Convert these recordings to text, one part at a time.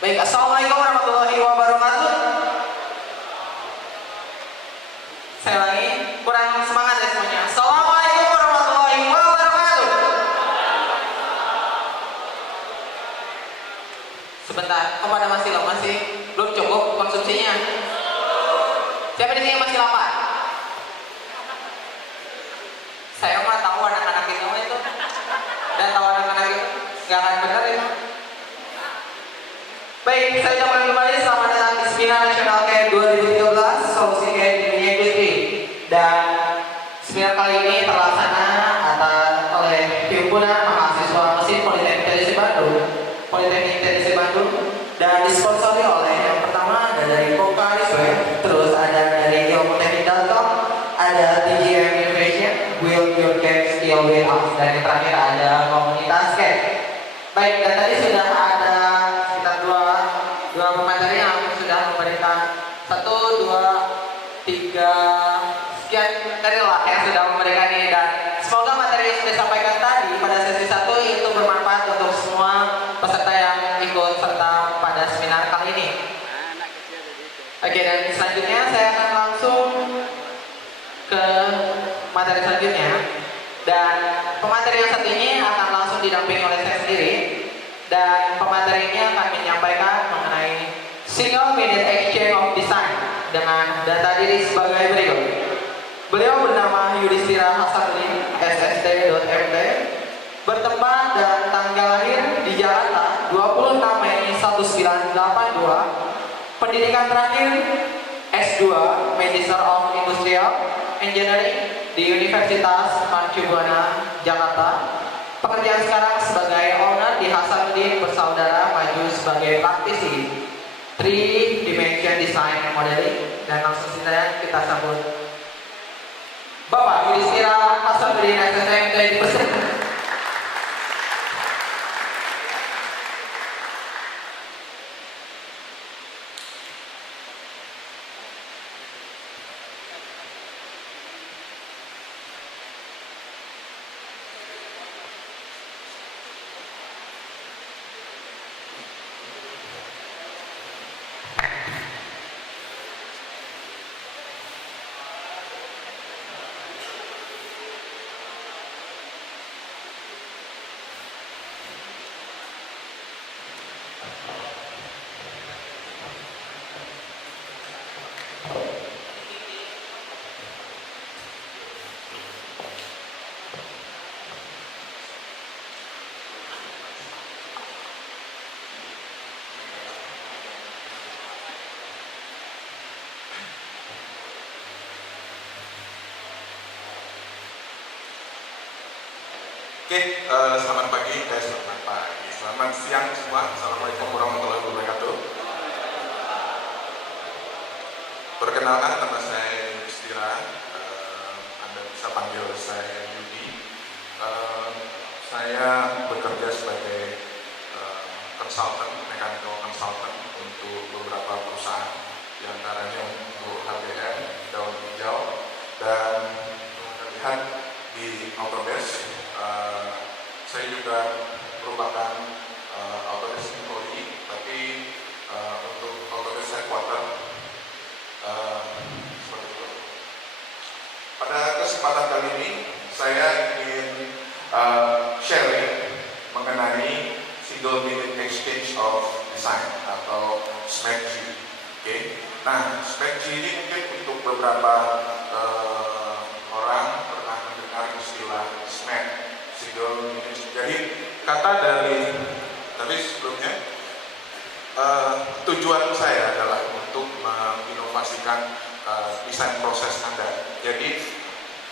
Baik, assalamualaikum warahmatullahi wabarakatuh. Saya lagi kurang semangat ya semuanya. Assalamualaikum warahmatullahi wabarakatuh. Sebentar, kok pada masih lama sih? Belum cukup konsumsinya? Siapa di sini yang masih lapar? Saya mah tahu anak-anak itu dan tahu anak-anak itu nggak akan benar itu. Baik, saya ucapkan kembali selamat datang di Seminar Nasional KAIR 2013 Solusi KAIR di Dunia Industri. Dan seminar kali ini terlaksana oleh himpunan mahasiswa mesin Politeknik TDC Bandung, dan disponsori oleh yang pertama ada dari Pokari Web, terus ada dari ilmuteknik.com, ada TGM Innovation, Build Your Game Skill With Us, dan yang terakhir ada komunitas KAIR. Baik, dan tadi sudah ada sekitar dua pemateri yang sudah memberikan 1, 2, 3 sekian materi lah yang sudah memberikan ini, dan semoga materi yang sudah disampaikan tadi pada sesi 1 itu bermanfaat untuk semua peserta yang ikut serta pada seminar kali ini. Oke, dan selanjutnya saya akan langsung ke materi selanjutnya, dan pemateri yang satu ini akan langsung didampingi oleh saya sendiri, dan pematerinya akan menyampaikan mengenai Single Minute Exchange of Design dengan data diri sebagai berikut. Beliau bernama Yudhistira Hasanuddin, SSD.MT, bertempat dan tanggal lahir di Jakarta 26 Mei 1982, pendidikan terakhir S2 Magister of Industrial Engineering di Universitas Mercubuana, Jakarta. Pekerjaan sekarang sebagai owner di Hasanuddin Bersaudara Maju sebagai praktisi 3 Dimension Design and Modeling. Dan langsung saja kita sambut Bapak Yudhistira Hasanuddin SSMT dipersilakan. Oke, selamat pagi, selamat siang semua. Assalamualaikum warahmatullahi wabarakatuh. Perkenalkan, nama saya Yudhistira. Anda bisa panggil saya Yudi. Saya bekerja sebagai konsultan, mechanical consultant untuk beberapa perusahaan, di antaranya untuk HBR, Daun Hijau, dan lihat di Autodesk. Saya juga merupakan Autodesk employee, tapi untuk Autodesk headquarter seperti itu. Pada kesempatan kali ini saya ingin sharing mengenai Single Minute Exchange of Design atau SMECG. Oke. Nah, SMECG ini mungkin untuk beberapa orang pernah mendengar istilah SMEC. Jadi kata dari tapi sebelumnya tujuan saya adalah untuk menginovasikan desain proses Anda. Jadi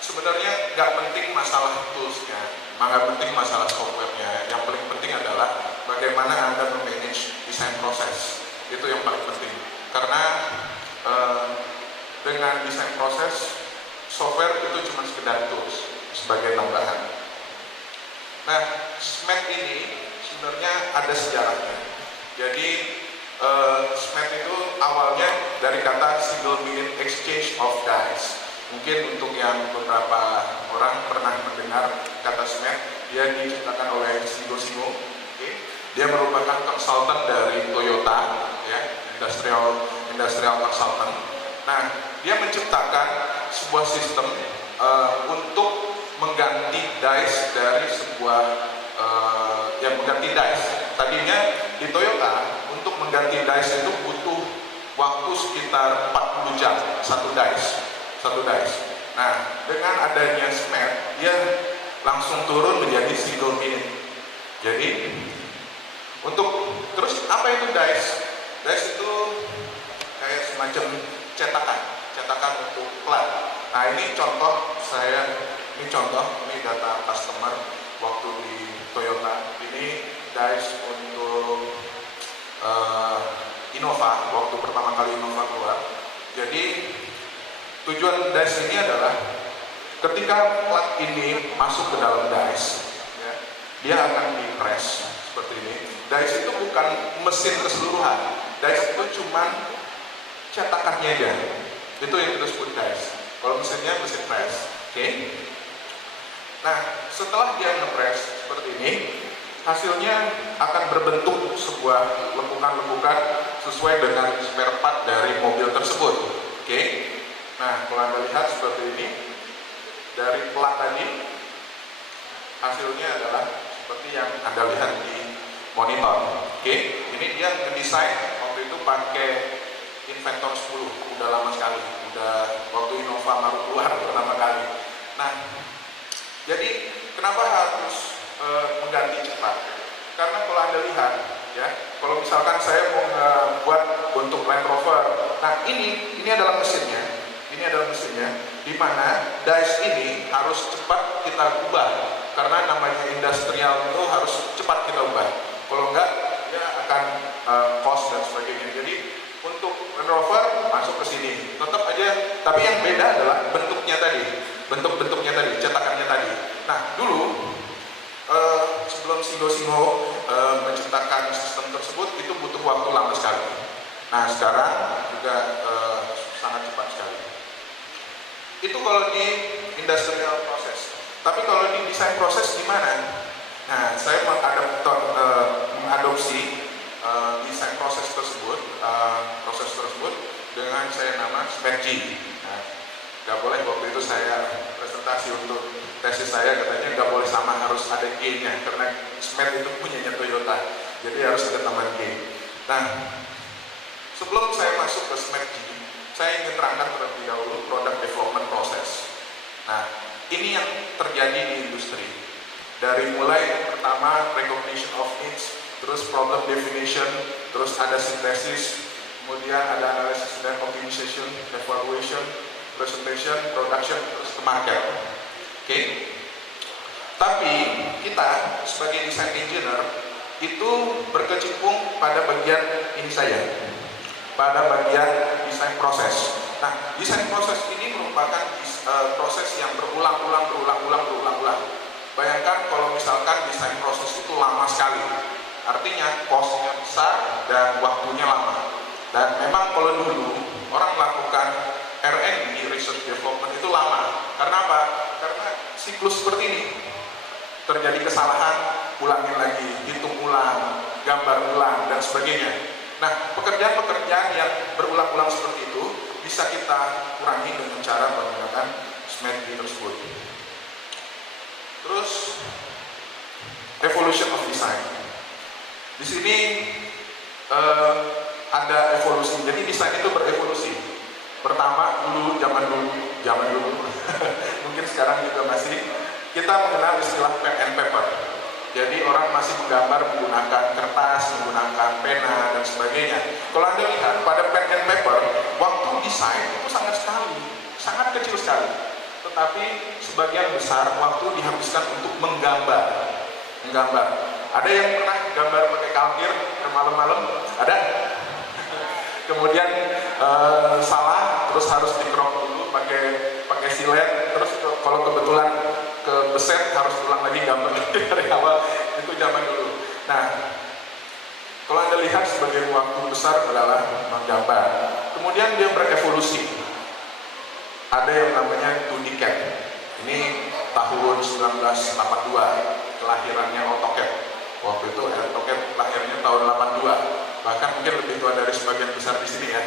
sebenarnya nggak penting masalah toolsnya, nggak penting masalah softwarenya. Yang paling penting adalah bagaimana Anda memanage desain proses. Itu yang paling penting. Karena dengan desain proses, software itu cuma sekedar tools sebagai tambahan. Nah, SMEC ini sebenarnya ada sejarahnya. Jadi, SMEC itu awalnya dari kata Single Minute Exchange of Dies. Mungkin untuk yang beberapa orang pernah mendengar kata SMEC, dia diciptakan oleh Shigo Shimo. Okay. Dia merupakan konsultan dari Toyota, ya, industrial consultant. Nah, dia menciptakan sebuah sistem untuk mengganti dice dari sebuah yang mengganti dice. Tadinya di Toyota untuk mengganti dice itu butuh waktu sekitar 40 jam satu dice. Nah, dengan adanya SMART, dia langsung turun menjadi single minute. Jadi terus apa itu dice? Dice itu kayak semacam cetakan untuk plat. Nah, ini data customer waktu di Toyota. Ini dice untuk Innova, waktu pertama kali Innova keluar. Jadi tujuan dice ini adalah ketika plat ini masuk ke dalam dice, ya, dia akan di-press seperti ini. Dice itu bukan mesin keseluruhan, dice itu cuma cetakannya aja. Itu yang kita sebut dice. Kalau mesinnya mesin press, oke? Nah, setelah dia nge-press seperti ini, hasilnya akan berbentuk sebuah lekukan-lekukan sesuai dengan spare part dari mobil tersebut, oke? Nah, kalau Anda lihat seperti ini, dari plat tadi, hasilnya adalah seperti yang Anda lihat di monitor, oke? Ini dia ngedesain waktu itu pakai Inventor 10, udah lama sekali, udah waktu Innova baru keluar pertama kali. Nah, jadi kenapa harus mengganti cepat? Karena kalau Anda lihat, ya, kalau misalkan saya mau buat untuk Land Rover, nah ini adalah mesinnya. Ini adalah mesinnya, di mana dice ini harus cepat kita ubah, karena namanya industrial itu harus cepat kita ubah. Kalau enggak, dia akan cost dan sebagainya. Jadi untuk Land Rover masuk ke sini, tetap aja. Tapi yang beda adalah bentuknya tadi, cetakannya tadi. Nah, dulu sebelum Singo menciptakan sistem tersebut itu butuh waktu lama sekali. Nah, sekarang juga sangat cepat sekali. Itu kalau di industrial proses. Tapi kalau di desain proses gimana? Nah, saya mengadopsi desain proses tersebut dengan saya nama SMART G. Nah, nggak boleh waktu itu saya presentasi untuk tesis saya, katanya nggak boleh sama, harus ada G-nya karena SMART itu punyanya Toyota, jadi harus ada tambahan G. Nah, sebelum saya masuk ke SMART G, saya ingin terangkan terlebih dahulu product development process. Nah, ini yang terjadi di industri. Dari mulai pertama recognition of needs, terus problem definition, terus ada synthesis, kemudian ada analysis dan optimization, evaluation, presentation, production, terus ke market. Oke. Tapi kita sebagai design engineer itu berkecimpung pada bagian ini saja, pada bagian desain proses. Nah, desain proses ini merupakan proses yang berulang-ulang. Bayangkan kalau misalkan desain proses itu lama sekali, artinya cost-nya besar dan waktunya lama. Dan memang kalau dulu orang melakukan R&D, research development, itu lama. Karena apa? Karena siklus seperti ini, terjadi kesalahan, ulangin lagi, hitung ulang, gambar ulang, dan sebagainya. Nah, pekerjaan-pekerjaan yang berulang-ulang seperti itu bisa kita kurangi dengan cara menggunakan SMART tersebut. Terus, evolution of design. Di sini ada evolusi. Jadi desain itu berevolusi. Pertama, zaman dulu, mungkin sekarang juga masih, kita mengenal istilah pen and paper. Jadi orang masih menggambar menggunakan kertas, menggunakan pena, dan sebagainya. Kalau Anda lihat pada pen and paper, waktu desain itu sangat kecil sekali. Tetapi sebagian besar waktu dihabiskan untuk menggambar. Ada yang pernah gambar pakai kalkir malam-malam? Ada? Kemudian salah, terus harus dikrop dulu pakai silet, terus kalau kebetulan kebeset harus ulang lagi gambar dari awal. Itu zaman dulu. Nah, kalau Anda lihat sebagian waktu besar adalah menggambar. Kemudian dia berevolusi. Ada yang namanya 2D CAD. Ini tahun 1982 kelahirannya AutoCAD. Waktu itu AutoCAD lahirnya tahun 82, bahkan mungkin lebih tua dari sebagian besar di sini ya.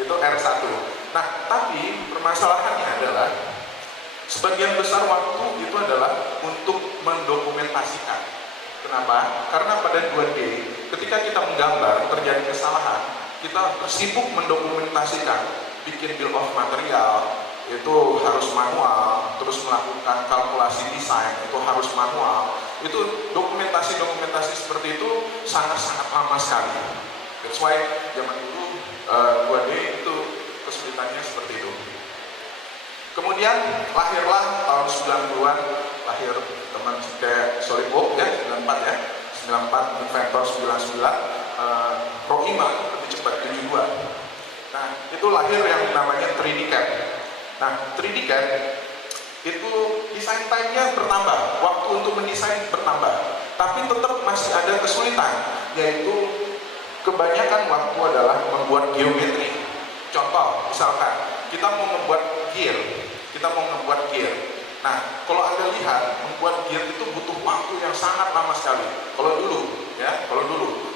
Itu R1. Nah, tapi permasalahannya adalah sebagian besar waktu itu adalah untuk mendokumentasikan. Kenapa? Karena pada 2D, ketika kita menggambar terjadi kesalahan, kita sibuk mendokumentasikan, bikin bill of material, itu harus manual, terus melakukan kalkulasi desain, itu harus manual. Itu dokumentasi-dokumentasi seperti itu sangat-sangat lama sekali. That's why zaman dulu 2D itu kesulitannya seperti itu. Kemudian lahirlah tahun 90-an, lahir teman kayak Solipo ya, 94 ya, 94, Inventor 99, Proima lebih cepat 72. Nah, itu lahir yang namanya 3D CAD. Nah, 3D CAD itu desain time-nya bertambah, waktu untuk mendesain bertambah, tapi tetap masih ada kesulitan, yaitu kebanyakan waktu adalah membuat geometri. Contoh, misalkan kita mau membuat gear. Nah, kalau Anda lihat, membuat gear itu butuh waktu yang sangat lama sekali. Kalau dulu.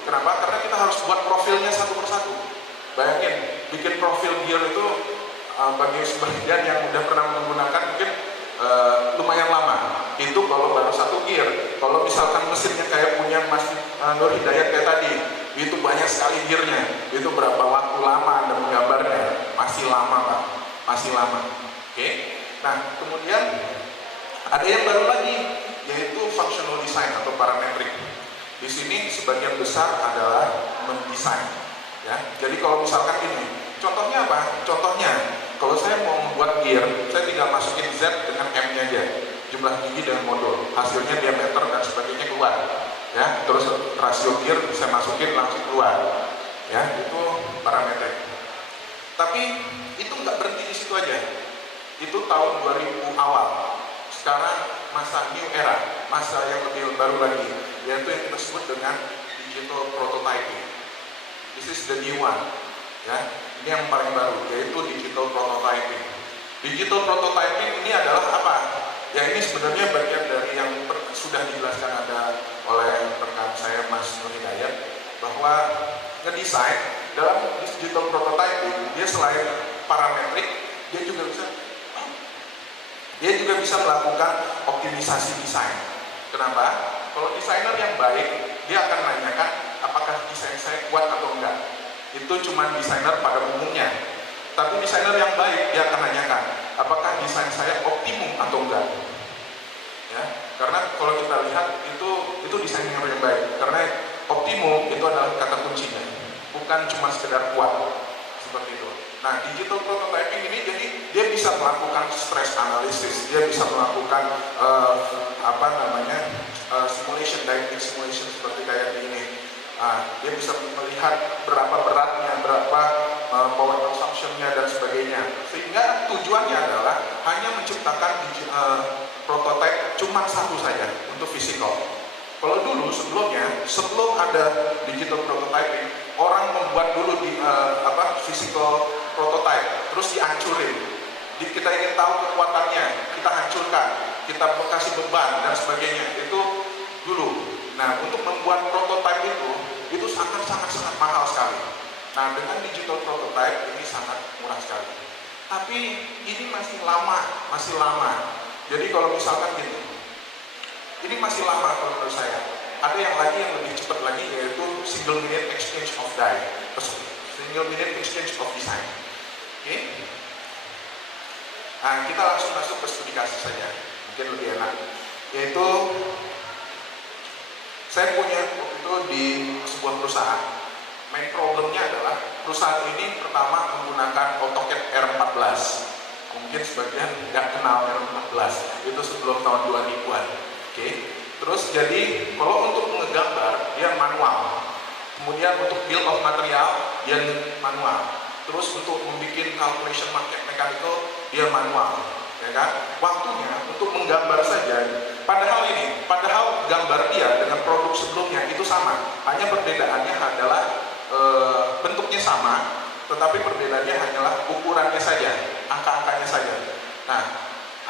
Kenapa? Karena kita harus buat profilnya satu persatu. Bayangin, bikin profil gear itu bagi sebagian yang udah pernah menggunakan mungkin lumayan lama. Itu kalau baru satu gear. Kalau misalkan mesinnya kayak punya Mas Nur Hidayat kayak tadi, itu banyak sekali gearnya. Itu berapa waktu lama Anda menggambarnya? Masih lama, Pak. Masih lama. Oke. Nah, kemudian ada yang baru lagi, yaitu functional design atau parametrik. Di sini sebagian besar adalah mendesain. Ya. Jadi kalau misalkan ini, contohnya apa? Contohnya, kalau saya mau membuat gear, saya tinggal masukin Z dengan M-nya aja, jumlah gigi dan modul, hasilnya diameter dan sebagainya keluar. Ya, terus rasio gear saya masukin langsung keluar. Ya, itu parametrik. Tapi itu nggak berhenti di situ aja. Itu tahun 2000 awal. Sekarang masa new era, masa yang lebih baru lagi, yaitu yang kita sebut dengan digital prototyping. This is the new one. Ya, ini yang paling baru, yaitu digital prototyping. Digital prototyping ini adalah apa? Ya, ini sebenarnya bagian dari yang sudah dijelaskan ada oleh rekan saya Mas Nur Hidayat, bahwa ngedesain dalam digital prototyping, dia selain parametrik, dia juga bisa melakukan optimisasi desain. Kenapa? Kalau desainer yang baik, dia akan menanyakan apakah desain saya kuat atau enggak. Itu cuma desainer pada umumnya. Tapi desainer yang baik, dia akan menanyakan apakah desain saya optimum atau enggak. Ya, karena kalau kita lihat itu desainer yang baik. Karena optimum itu adalah kata kuncinya, bukan cuma sekedar kuat. Seperti itu. Nah, digital prototyping ini jadi dia bisa melakukan stress analysis, dia bisa melakukan simulation, dynamic simulation seperti kayak ini. Dia bisa melihat berapa beratnya, berapa power consumption-nya dan sebagainya. Sehingga tujuannya adalah hanya menciptakan prototipe cuma satu saja untuk fisikal. Kalau dulu sebelum ada digital prototyping, orang membuat dulu physical prototype, terus dihancurin. Kita ingin tahu kekuatannya, kita hancurkan, kita kasih beban dan sebagainya. Itu dulu. Nah, untuk membuat prototype itu sangat mahal sekali. Nah, dengan digital prototype ini sangat murah sekali. Tapi ini masih lama. Jadi kalau misalkan gini, ini masih lama kalau menurut saya. Ada yang lebih cepat lagi, yaitu single minute exchange of die, single minute exchange of design. Oke? Nah, kita langsung masuk ke studi kasus saja, mungkin lebih enak. Yaitu saya punya waktu itu di sebuah perusahaan. Main problemnya adalah perusahaan ini pertama menggunakan AutoCAD R14. Mungkin sebagian nggak kenal R14, itu sebelum tahun 2000-an. Oke. Terus jadi kalau untuk menggambar dia manual. Kemudian untuk bill of material dia manual. Terus untuk membuat calculation mechanical dia manual, ya kan? Waktunya untuk menggambar saja. Padahal gambar dia dengan produk sebelumnya itu sama. Hanya perbedaannya adalah bentuknya sama, tetapi perbedaannya hanyalah ukurannya saja, angka-angkanya saja. Nah,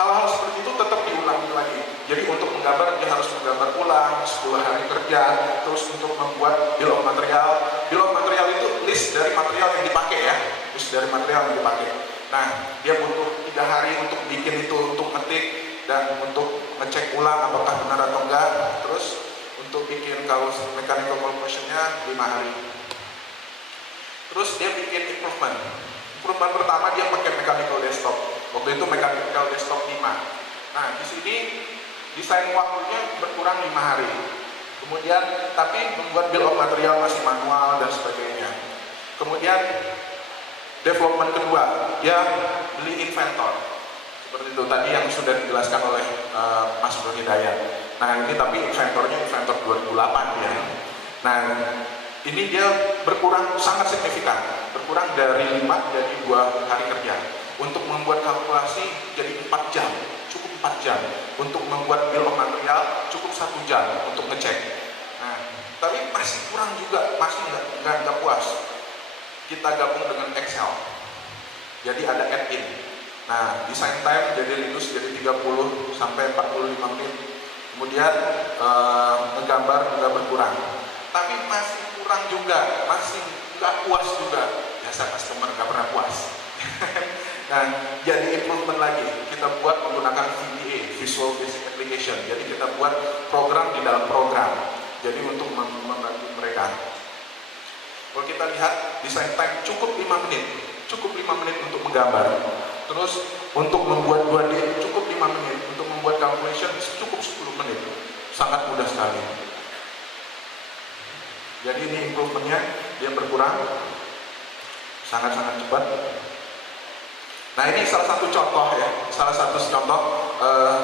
hal-hal seperti itu tetap diulangi lagi. Jadi untuk menggambar dia harus menggambar ulang 10 hari kerja. Terus untuk membuat bill of material itu list dari material yang dipakai ya, list dari material yang dipakai. Nah, dia butuh 3 hari untuk bikin itu, untuk ngetik dan untuk ngecek ulang apakah benar atau enggak. Terus untuk bikin kalau mechanical calculation-nya 5 hari. Terus dia bikin improvement. Improvement pertama dia pakai mechanical desktop. Waktu itu mechanical desktop 5. Nah, di sini desain waktunya berkurang 5 hari. Kemudian tapi membuat bill of material masih manual dan sebagainya. Kemudian development kedua, dia beli inventor. Seperti itu tadi yang sudah dijelaskan oleh Mas Bro Hidayat. Nah, ini tapi inventornya inventor 2008 dia. Nah, ini dia berkurang sangat signifikan, berkurang dari 5 jadi 2 hari kerja. Untuk membuat kalkulasi jadi 4 jam, cukup 4 jam. Untuk membuat bill of material cukup 1 jam untuk ngecek. Nah, tapi masih kurang juga, masih nggak puas. Kita gabung dengan Excel. Jadi ada add-in. Nah, design time jadi reduce jadi 30 sampai 45 menit. Kemudian ngegambar juga berkurang. Tapi masih kurang juga, masih nggak puas juga. Biasa customer nggak pernah puas. Nah, jadi improvement lagi. Kita buat menggunakan VBA, Visual Basic Application. Jadi kita buat program di dalam program. Jadi untuk membantu mereka. Kalau kita lihat design time cukup 5 menit, cukup 5 menit untuk menggambar. Terus untuk membuat 2D cukup 5 menit, untuk membuat calculation cukup 10 menit. Sangat mudah sekali. Jadi ini improvementnya dia berkurang sangat-sangat cepat. Nah, ini salah satu contoh ya, salah satu contoh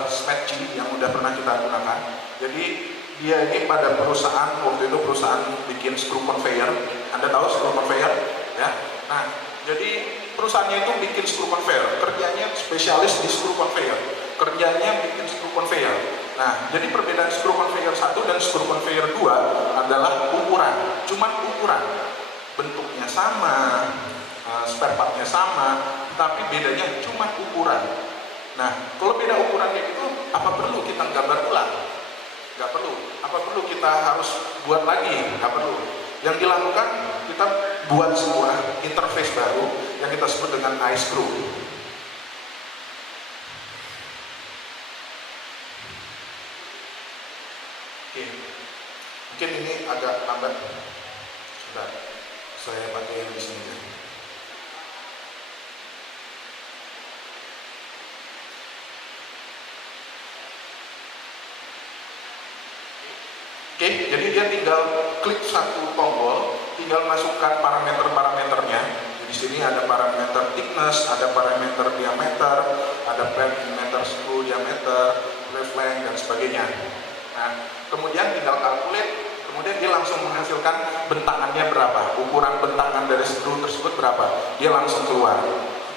SMATG yang udah pernah kita gunakan. Jadi dia ini pada perusahaan, waktu itu perusahaan bikin screw conveyor. Anda tahu screw conveyor? Ya. Nah, jadi perusahaannya itu bikin screw conveyor. Kerjanya spesialis di screw conveyor. Kerjanya bikin screw conveyor. Nah, jadi perbedaan screw conveyor 1 dan screw conveyor 2 adalah ukuran. Cuman ukuran. Bentuknya sama, spare partnya sama, tapi bedanya cuma ukuran. Nah, kalau beda ukurannya itu, apa perlu kita gambar ulang? Nggak perlu. Apa perlu kita harus buat lagi? Nggak perlu. Yang dilakukan, kita buat sebuah interface baru yang kita sebut dengan iScrew. Oke. Mungkin ini agak lambat. Sudah, saya pakai yang di sini. Oke, jadi dia tinggal klik satu tombol, tinggal masukkan parameter-parameternya. Di sini ada parameter thickness, ada parameter diameter, ada parameter screw diameter, wavelength dan sebagainya. Nah, kemudian tinggal calculate, kemudian dia langsung menghasilkan bentangannya berapa, ukuran bentangan dari screw tersebut berapa, dia langsung keluar.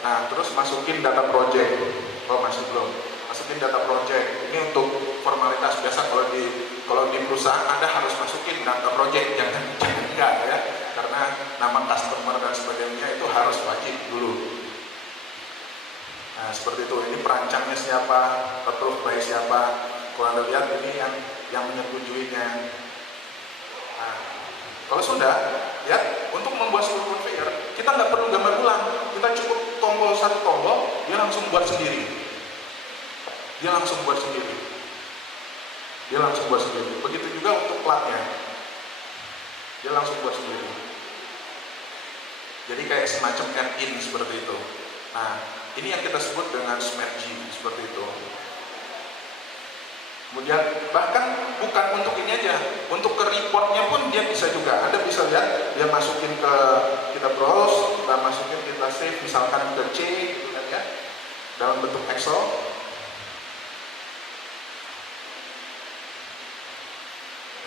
Nah, terus masukin data project. Oh, masih belum. Masukin data project. Ini untuk formalitas biasa kalau di perusahaan Anda harus masukin data project, jangan enggak ya, karena nama customer dan sebagainya itu harus wajib dulu. Nah, seperti itu. Ini perancangnya siapa, approve by siapa. Kalau Anda lihat ini yang menyetujuinya. Nah, kalau sudah, ya, untuk membuat screw conveyor, kita nggak perlu gambar ulang. Kita cukup tombol satu tombol, dia langsung buat sendiri. Dia langsung buat sendiri. Begitu juga untuk platnya. Dia langsung buat sendiri. Jadi kayak semacam add-in seperti itu. Nah, ini yang kita sebut dengan SMATG, seperti itu. Kemudian bahkan bukan untuk ini aja, untuk ke reportnya pun dia bisa juga. Anda bisa lihat, dia masukin ke, kita browse, kita masukin, kita save, misalkan ke C, gitu kan ya, dalam bentuk Excel.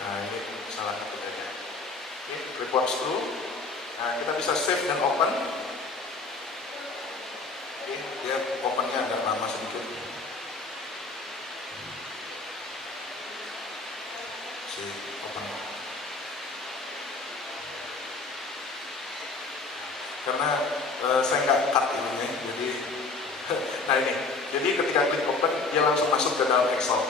Nah, ini salah satu aja. Oke, report screw. Nah, kita bisa save dan open. Oke, dia opennya agak lama sedikit. Open. Karena saya nggak cut ini, jadi nah ini Jadi ketika klik open, dia langsung masuk ke dalam Excel.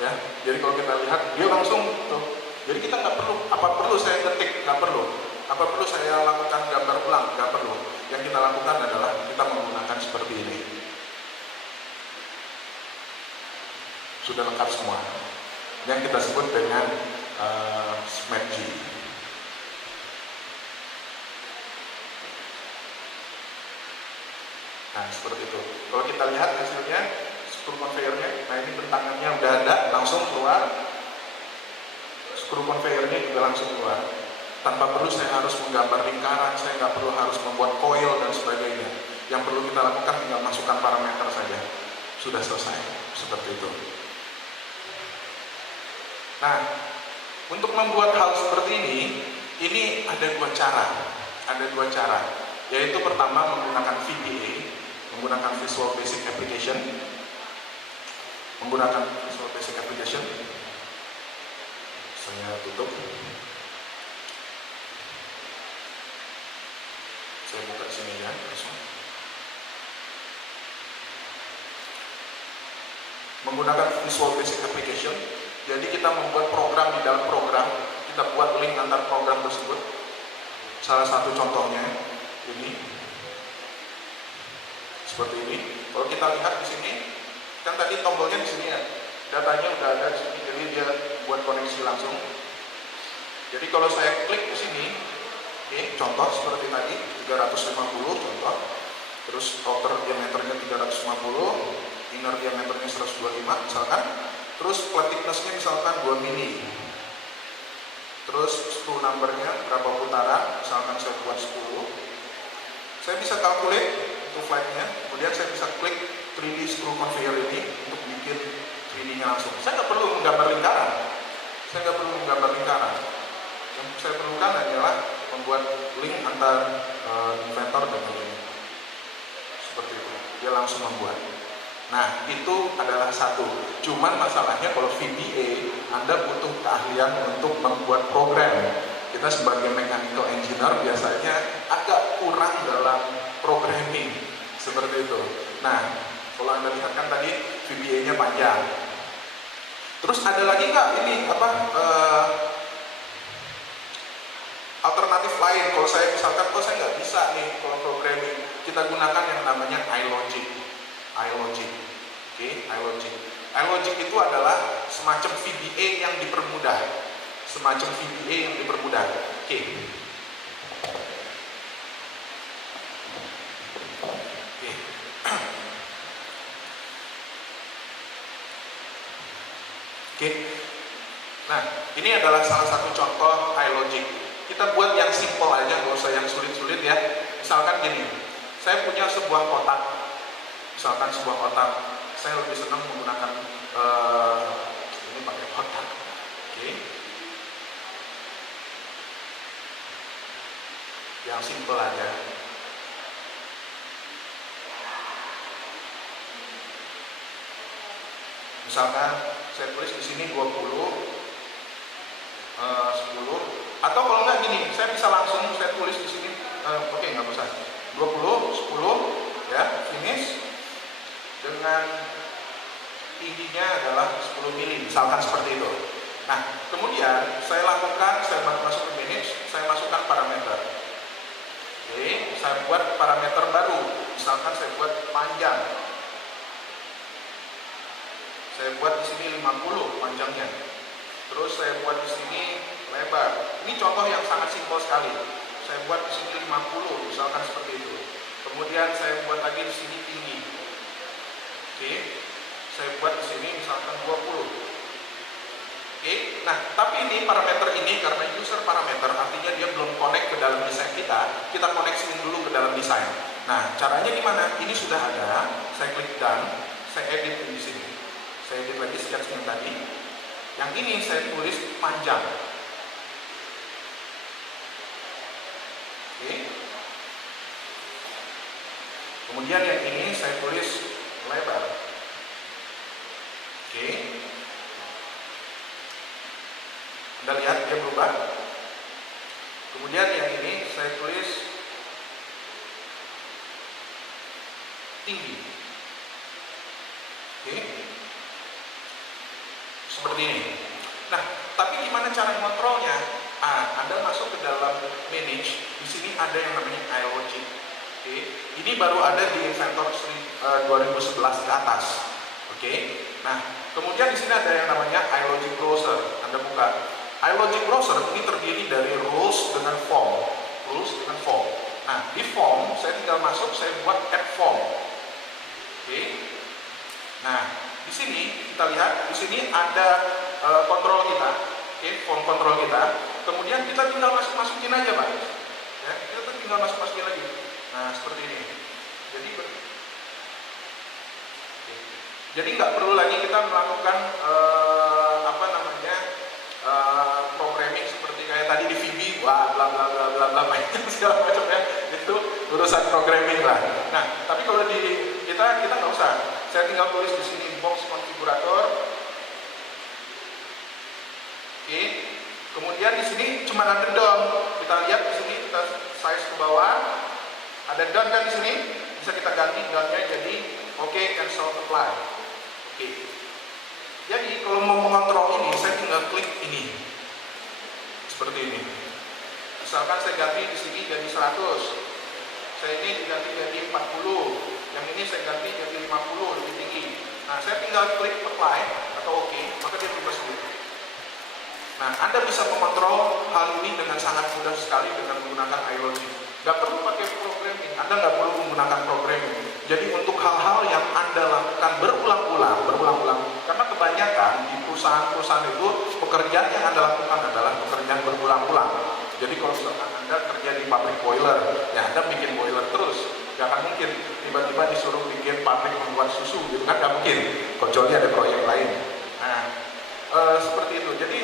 Ya, jadi kalau kita lihat, dia langsung tuh. Jadi kita nggak perlu, apa perlu saya ketik? Nggak perlu. Apa perlu saya lakukan gambar ulang? Nggak perlu. Yang kita lakukan adalah kita menggunakan seperti ini. Sudah lengkap semua. Yang kita sebut dengan SMAP-G. Nah, seperti itu. Kalau kita lihat hasilnya, screw conveyornya, nah ini bentangannya udah ada, langsung keluar. Screw conveyornya juga langsung keluar. Tanpa perlu saya harus menggambar lingkaran, saya nggak perlu harus membuat coil dan sebagainya. Yang perlu kita lakukan tinggal masukkan parameter saja. Sudah selesai. Seperti itu. Nah, untuk membuat hal seperti ini ada dua cara. Ada dua cara. Yaitu pertama menggunakan VBA, menggunakan Visual Basic Application, saya tutup, saya buka sini ya langsung. Menggunakan Visual Basic Application, jadi kita membuat program di dalam program, kita buat link antar program tersebut. Salah satu contohnya ini seperti ini. Kalau kita lihat di sini, kan tadi tombolnya di sini ya, datanya udah ada di sini, jadi dia buat koneksi langsung. Jadi kalau saya klik di sini, oke, contoh seperti tadi 350 contoh, terus outer diameternya 350, inner diameternya 125 misalkan, terus flat thickness-nya misalkan 2 mili. Terus screw number-nya berapa putaran, misalkan saya buat 10. Saya bisa calculate untuk flight-nya, kemudian saya bisa klik 3D screw conveyor ini untuk bikin 3D-nya langsung. Saya nggak perlu menggambar lingkaran. Yang saya perlukan adalah membuat link antar inventor dan ini. Seperti itu. Dia langsung membuat. Nah, itu adalah satu. Cuman masalahnya kalau VBA, Anda butuh keahlian untuk membuat program. Kita sebagai mechanical engineer biasanya agak kurang dalam programming. Seperti itu. Nah, kalau Anda lihat kan tadi VBA-nya panjang. Terus ada lagi nggak ini alternatif lain? Kalau saya misalkan, saya nggak bisa nih kalau programming, kita gunakan yang namanya iLogic. Oke, iLogic. iLogic itu adalah semacam VBA yang dipermudah. Oke. Oke. Nah, ini adalah salah satu contoh iLogic. Kita buat yang simple aja, nggak usah yang sulit-sulit ya. Misalkan gini, saya punya sebuah kotak. Saya lebih senang menggunakan ini pakai kotak. Oke. Yang simple aja. Misalkan saya tulis di sini 20, 10, atau kalau nggak gini, saya bisa langsung saya tulis di sini. Oke, nggak usah. 20, 10, ya, finish. Dengan tingginya adalah 10 mili, misalkan seperti itu. Nah, kemudian saya lakukan, saya masuk ke manage, saya masukkan parameter. Oke, saya buat parameter baru, misalkan saya buat panjang. Saya buat di sini 50 panjangnya. Terus saya buat di sini lebar. Ini contoh yang sangat simpel sekali. Saya buat di sini 50, misalkan seperti itu. Kemudian saya buat lagi di sini tinggi. Oke, saya buat di sini misalkan 20. Oke, nah tapi ini parameter ini karena user parameter artinya dia belum connect ke dalam desain kita koneksiin dulu ke dalam desain. Nah, caranya gimana? Ini sudah ada, saya klik done, saya edit di sini. Saya edit lagi sketch yang tadi. Yang ini saya tulis panjang. Oke. Kemudian yang ini saya tulis lebar. Oke. Anda lihat dia berubah. Kemudian yang ini saya tulis tinggi. masuk ke dalam manage, di sini ada yang namanya iLogic. Oke, ini baru ada di Inventor 2011 ke atas. Oke, nah kemudian di sini ada yang namanya iLogic Browser. Anda buka iLogic Browser, ini terdiri dari rules dengan form, Nah di form saya tinggal masuk, saya buat add form. Oke, nah di sini kita lihat, di sini ada kontrol kita, form kontrol kita. Kemudian kita tinggal masukin aja, Pak. Ya, kita tuh tinggal masukin lagi. Nah, seperti ini. Jadi nggak perlu lagi kita melakukan programming seperti kayak tadi di VB, wah bla bla bla bla bla segala macam ya. Itu urusan programming lah. Nah, tapi kalau di kita nggak usah. Saya tinggal tulis di sini box konfigurator. Oke. Kemudian di sini cuma ada down. Kita lihat di sini, kita size ke bawah. Ada down kan di sini? Bisa kita ganti downnya jadi oke, cancel apply. Oke. Jadi kalau mau mengontrol ini, saya tinggal klik ini. Seperti ini. Misalkan saya ganti di sini jadi 100. Saya ini diganti jadi 40. Yang ini saya ganti jadi 50, lebih tinggi. Nah, saya tinggal klik apply atau oke, maka dia berubah sendiri. Nah, Anda bisa mengontrol hal ini dengan sangat mudah sekali dengan menggunakan iLogic. Nggak perlu pakai programming, Anda nggak perlu menggunakan programming. Jadi untuk hal-hal yang Anda lakukan berulang-ulang, karena kebanyakan di perusahaan-perusahaan itu pekerjaan yang Anda lakukan adalah pekerjaan berulang-ulang. Jadi kalau misalkan Anda kerja di pabrik boiler, ya Anda bikin boiler terus, nggak akan mungkin tiba-tiba disuruh bikin pabrik membuat susu, gitu kan nggak mungkin, kecuali ada proyek lain. Nah, seperti itu. Jadi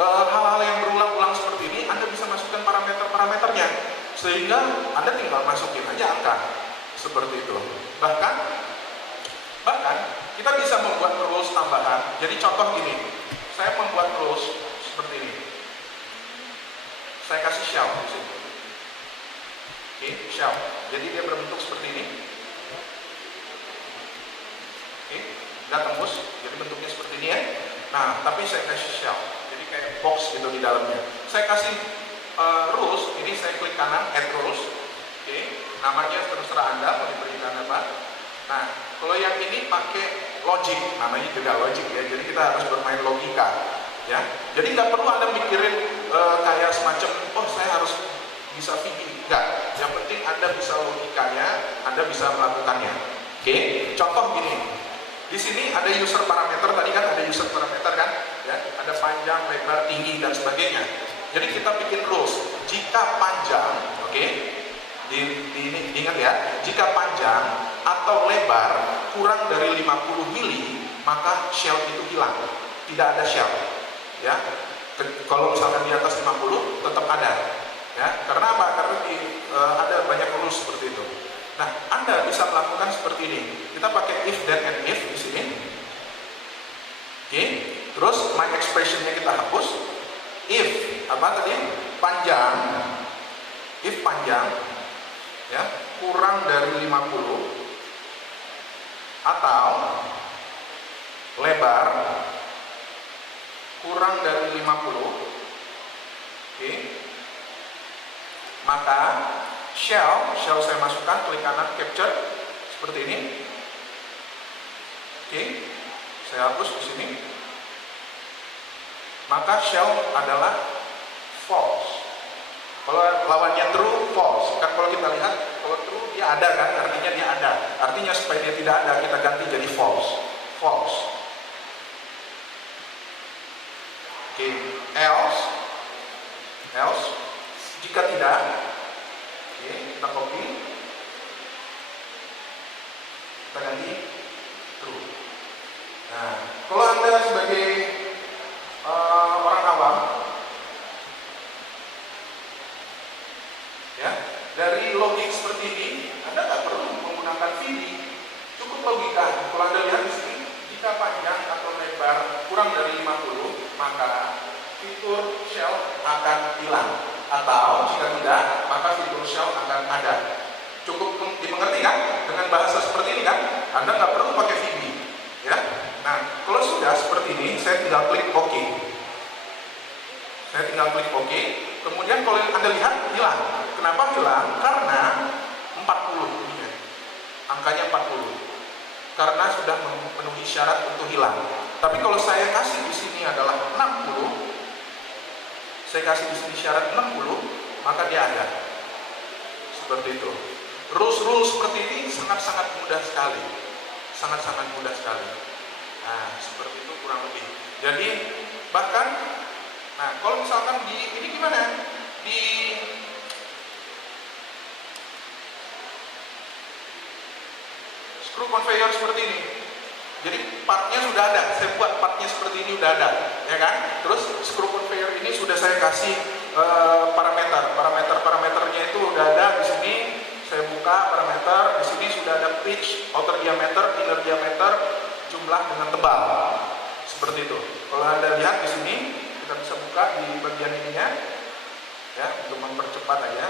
hal-hal yang berulang-ulang seperti ini Anda bisa masukkan parameter-parameternya, sehingga Anda tinggal masukin aja angka seperti itu. Bahkan kita bisa membuat rules tambahan. Jadi contoh gini, saya membuat rules seperti ini. Saya kasih shell di sini. Oke, shell. Jadi dia berbentuk seperti ini. Oke, nggak tembus, jadi bentuknya seperti ini ya. Nah, tapi saya kasih shell. Jadi kayak box gitu di dalamnya. Saya kasih rules, ini saya klik kanan, add rules. Oke, namanya terserah Anda mau diberikan apa. Nah, kalau yang ini pakai logic, namanya juga logic ya. Jadi kita harus bermain logika, ya. Jadi nggak perlu Anda mikirin kayak semacam, oh saya harus bisa VB. Enggak. Yang penting Anda bisa logikanya, Anda bisa melakukannya. Oke, contoh gini. Di sini ada user parameter, tadi kan ada user parameter kan, ya, ada panjang, lebar, tinggi dan sebagainya. Jadi kita bikin rules. Jika panjang, oke, diingat ya, jika panjang atau lebar kurang dari 50 mili, maka shell itu hilang. Tidak ada shell, ya. Kalau misalkan di atas 50 tetap ada, ya. Karena apa? Karena ada banyak rules seperti itu. Nah, Anda bisa melakukan seperti ini. Kita pakai if, then, and if di sini. Oke, terus my expression-nya kita hapus. If, apa tadi? Panjang. If panjang, ya, kurang dari 50 atau lebar kurang dari 50. Oke. Maka shell saya masukkan, klik kanan, capture seperti ini. Oke, saya hapus di sini. Maka shell adalah false. Kalau lawannya true, false. Kan kalau kita lihat, kalau true dia ada kan, artinya dia ada. Artinya supaya dia tidak ada, kita ganti jadi false. False. Oke, else. Jika tidak, oke, kita copy, kita ganti true. Nah, kalau Anda sebagai orang awam, ya, dari logik seperti ini, Anda nggak perlu menggunakan VB, cukup logika. Kalau Anda lihat di sini, jika panjang atau lebar kurang dari 50, maka fitur shell akan hilang. Atau jika tidak, maka fitur shell akan ada. Cukup dimengerti kan? Dengan bahasa seperti ini kan? Anda nggak perlu pakai VB, ya. Nah, kalau sudah seperti ini, saya tinggal klik OK. Kemudian kalau Anda lihat hilang. Kenapa hilang? Karena 40 ini ya. Angkanya 40. Karena sudah memenuhi syarat untuk hilang. Tapi kalau saya kasih di sini adalah 60, saya kasih di sini syarat 60, maka dia ada. Seperti itu. Rules seperti ini sangat-sangat mudah sekali. Sangat-sangat mudah sekali. Nah, seperti itu kurang lebih. Jadi, bahkan, nah kalau misalkan ini gimana? Di screw conveyor seperti ini. Jadi partnya sudah ada, saya buat partnya seperti ini sudah ada, ya kan? Terus screw conveyor ini sudah saya kasih parameternya itu sudah ada di sini. Saya buka parameter, di sini sudah ada pitch, outer diameter, inner diameter, jumlah dengan tebal, seperti itu. Kalau Anda lihat di sini, kita bisa buka di bagian ininya, ya, untuk mempercepat aja.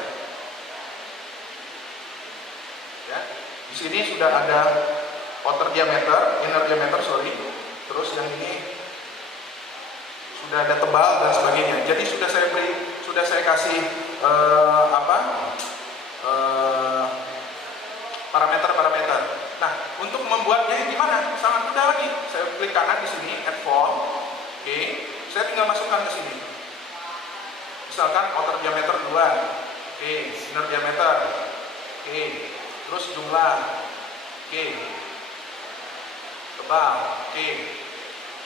Ya, di sini sudah ada outer diameter, inner diameter, terus yang ini sudah ada tebal dan sebagainya. Jadi sudah saya kasih parameter. Nah, untuk membuatnya gimana? Sangat mudah lagi. Saya klik kanan di sini, add form. Oke, saya tinggal masukkan ke sini. Misalkan outer diameter 2. Oke, inner diameter. Oke, terus jumlah. Oke. Tebal. Oke.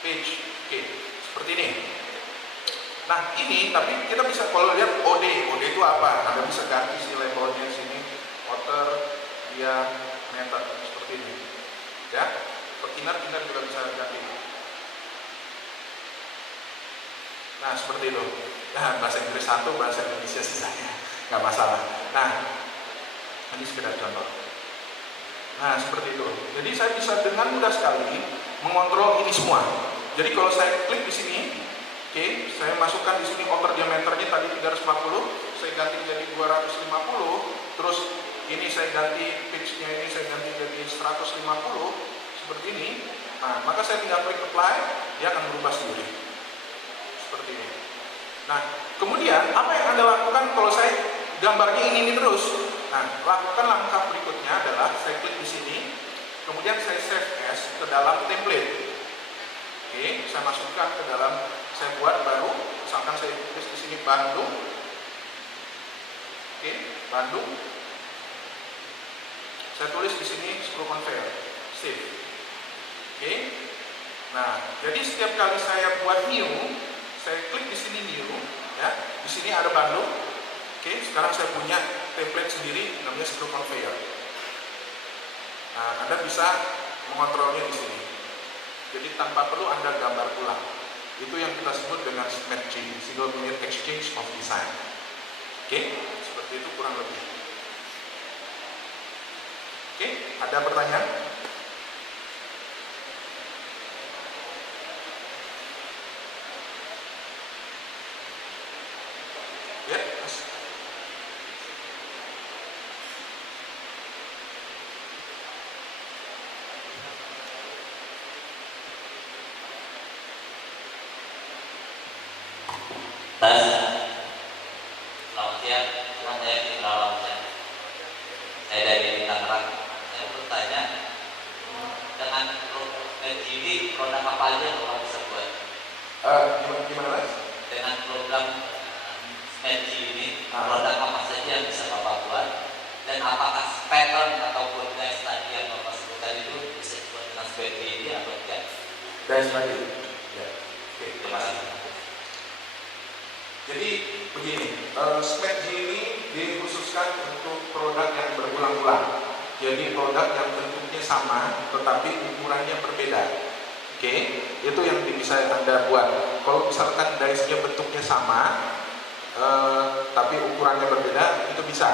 Pitch. Oke, seperti ini. Nah, ini tapi kita bisa kalau lihat OD itu apa? Anda bisa ganti si labelnya di sini. Outer diameter seperti ini. Ya. Inner juga bisa ganti. Nah, seperti itu. Nah, bahasa Inggris satu, bahasa Indonesia sisanya. Nggak masalah. Nah, ini sekedar contoh. Nah, seperti itu. Jadi saya bisa dengan mudah sekali mengontrol ini semua. Jadi kalau saya klik di sini, oke, saya masukkan di sini outer diameternya tadi 350, saya ganti jadi 250, terus ini saya ganti pitch-nya ini saya ganti jadi 150, seperti ini. Nah, maka saya tinggal klik apply, dia akan berubah sendiri. Seperti ini. Nah, kemudian apa yang Anda lakukan kalau saya gambarnya ini terus? Nah, lakukan langkah berikutnya adalah saya klik di sini, kemudian saya save as ke dalam template. Oke, saya masukkan ke dalam, saya buat baru, misalkan saya tulis di sini Bandung. Oke, Bandung. Saya tulis di sini screw conveyor, save. Oke. Nah, jadi setiap kali saya buat new, saya klik di sini new, ya. Di sini ada Bandung. Oke, sekarang saya punya template sendiri namanya screw conveyor. Nah, Anda bisa mengontrolnya di sini. Jadi tanpa perlu Anda gambar ulang. Itu yang kita sebut dengan SMATG, Single Unit Exchange of Design. Oke, seperti itu kurang lebih. Oke, ada pertanyaan? Ya, Mas. Selamat siang, nama saya Fitra Lamsyah. Saya dari Tangerang. Saya bertanya, dengan ini produk apa aja yang Bapak bisa buat? Gimana Mas? Dengan program SMATG ini, produk apa saja yang bisa Bapak buat? Dan apakah pattern ataupun guys tadi yang Bapak sebutkan itu bisa dibuat dengan SMATG ini atau tidak? Guys tadi. Ya. Oke, Terima kasih. Jadi begini, SMATG ini dikhususkan untuk produk yang berulang-ulang. Jadi produk yang bentuknya sama, tetapi ukurannya berbeda. Oke, itu yang bisa Anda buat. Kalau misalkan dice-nya bentuknya sama, tapi ukurannya berbeda, itu bisa.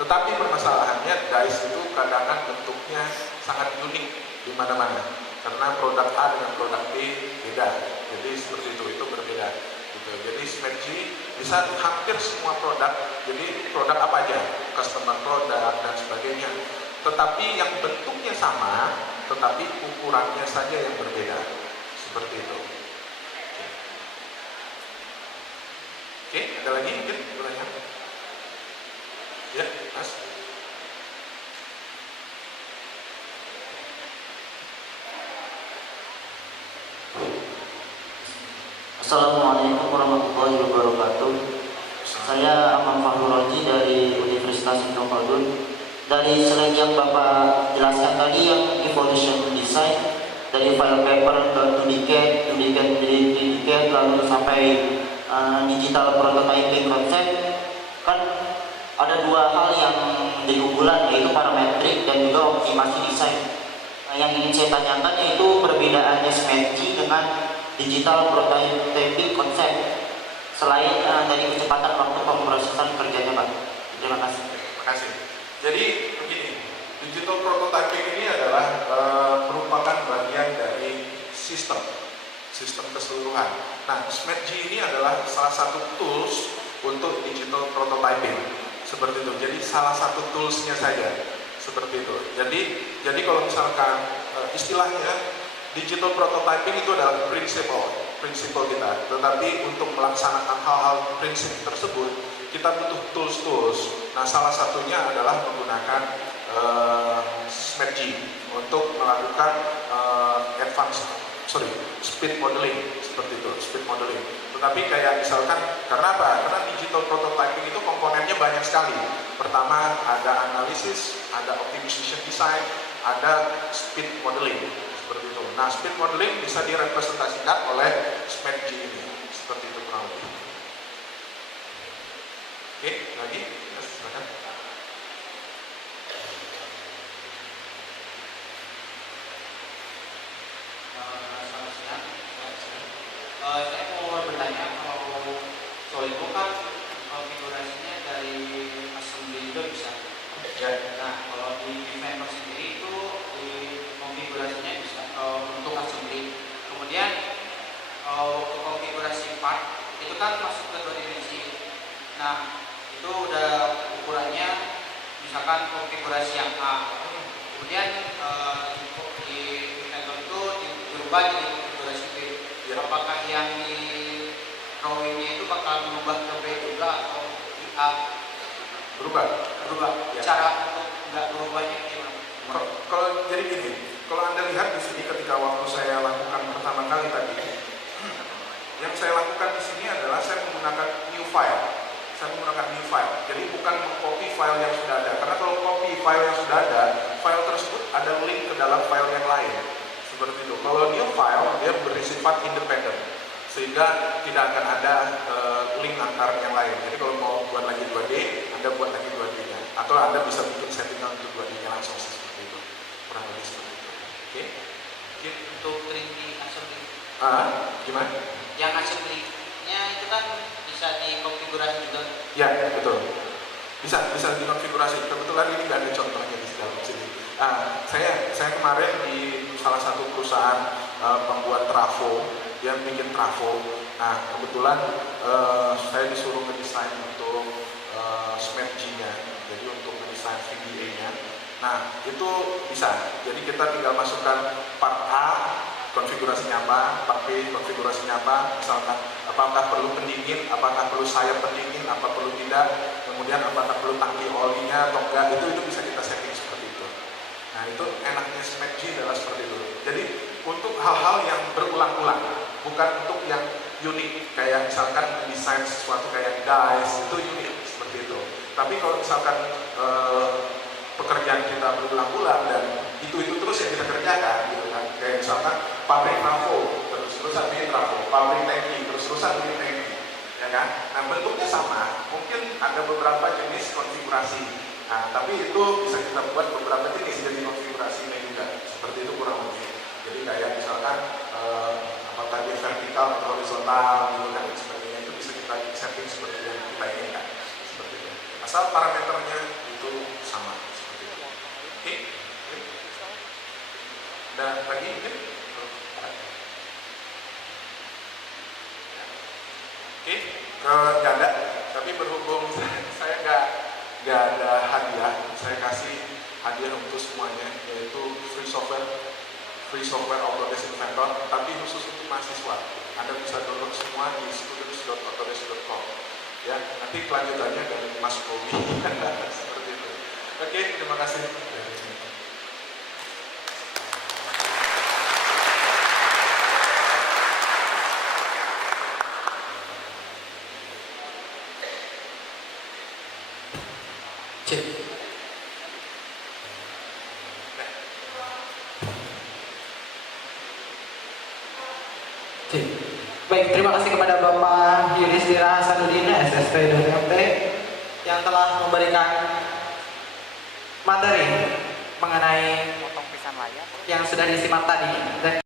Tetapi permasalahannya dice itu kadang-kadang bentuknya sangat unik di mana-mana. Karena produk A dengan produk B beda. Jadi seperti itu berbeda. Jadi SMATG bisa hampir semua produk. Jadi produk apa aja, customer produk dan sebagainya. Tetapi yang bentuknya sama, tetapi ukurannya saja yang berbeda. Seperti itu. Oke. Ada lagi mungkin pertanyaan? Ya, Mas. Assalamualaikum warahmatullahi wabarakatuh. Saya Ahmad Fahru Roji dari Universitas Ibnu Khaldun. Dari selain yang Bapak jelaskan tadi yang evolution design dari file paper ke duplicate lalu sampai digital prototyping konsep, kan ada dua hal yang menjadi unggulan, yaitu parametrik dan juga optimasi desain. Yang ingin saya tanyakan yaitu perbedaannya SMART dengan digital prototyping konsep selain dari kecepatan waktu pemrosesan kerjanya, Pak. Terima kasih. Terima kasih. Jadi begini, digital prototyping ini adalah merupakan bagian dari sistem keseluruhan. Nah, SMART ini adalah salah satu tools untuk digital prototyping seperti itu. Jadi salah satu toolsnya saja seperti itu. Jadi kalau misalkan istilahnya digital prototyping itu adalah prinsip kita. Tetapi untuk melaksanakan hal-hal prinsip tersebut kita butuh tools. Nah, salah satunya adalah menggunakan SMART untuk melakukan speed modeling seperti itu, speed modeling. Tetapi kayak misalkan karena apa? Karena digital prototyping itu komponennya banyak sekali. Pertama ada analisis, ada optimization design, ada speed modeling seperti itu. Nah, speed modeling bisa direpresentasikan oleh SMART ini seperti itu kurang lebih. Oke, lagi, silakan. Saya mau bertanya, kalau Solido kan konfigurasinya dari assembly juga bisa. Ya. Nah, kalau di Inventor sendiri itu di konfigurasinya bisa untuk assembly. Kemudian untuk konfigurasi part itu kan masuk ke dua dimensi. Nah, itu udah ukurannya misalkan konfigurasi yang A. Kemudian di Inventor itu dirubah jadi konfigurasi B. Apakah yang di drawingnya itu bakal berubah ke B juga atau di A? Berubah. Ya. Cara untuk nggak berubahnya gimana? Kalau jadi gini, kalau Anda lihat di sini ketika waktu saya lakukan pertama kali tadi, yang saya lakukan di sini adalah saya menggunakan new file. Jadi bukan mengcopy file yang sudah ada. Karena kalau copy file yang sudah ada, file tersebut ada link ke dalam file yang lain. Seperti itu. Kalau new file dia bersifat independen, sehingga tidak akan ada link antar yang lain. Jadi kalau mau buat lagi 2D, Anda buat lagi 2D-nya, atau Anda bisa bikin settingan untuk 2D-nya langsung seperti itu. Kurang lebih seperti itu. Oke? Untuk 3D assembly. Gimana? Yang assembly-nya itu kan bisa dikonfigurasi juga. Ya, betul. Bisa dikonfigurasi. Kebetulan ini nggak ada contohnya di dalam sini. Saya kemarin di salah satu perusahaan pembuat trafo, dia bikin trafo. Nah, kebetulan saya disuruh mendesain untuk SMART-nya, jadi untuk mendesain VBA-nya. Nah, itu bisa. Jadi kita tinggal masukkan part A, konfigurasinya apa, part B, konfigurasinya apa, misalkan apakah perlu pendingin, apakah perlu sayap pendingin, apa perlu tidak, kemudian apakah perlu tangki olinya atau enggak, itu bisa kita setting seperti itu. Nah, itu enaknya SMART adalah seperti itu. Jadi untuk hal-hal yang berulang-ulang, bukan untuk yang unik, kayak misalkan desain sesuatu kayak dice, itu unik seperti itu. Tapi kalau misalkan pekerjaan kita berulang-ulang dan itu terus yang kita kerjakan, gitu kan, kayak misalkan pabrik trafo, terus-terusan bikin trafo, pabrik tangki, terus-terusan bikin tangki, ya kan? Nah, bentuknya sama, mungkin ada beberapa jenis konfigurasi. Nah, tapi itu bisa kita buat beberapa jenis dari konfigurasinya juga, seperti itu kurang lebih. Jadi kayak misalkan apakah dia vertikal atau horizontal, gitu kan, dan sebagainya, itu bisa kita setting seperti yang kita inginkan, seperti itu. Asal parameternya itu sama, seperti itu. Oke? Dan lagi mungkin? Oke, nggak ada. Tapi berhubung saya nggak ada hadiah, saya kasih hadiah untuk semuanya, yaitu free software Autodesk Inventor, tapi khusus untuk mahasiswa. Anda bisa download semua di students.autodesk.com. Ya, nanti kelanjutannya dari Mas Bobi. Seperti itu. Oke, terima kasih. Cik. Cik. Baik, terima kasih kepada Bapak Yudhistira Hasanuddin, SST dari MT, yang telah memberikan materi mengenai yang sudah disimak tadi. Dan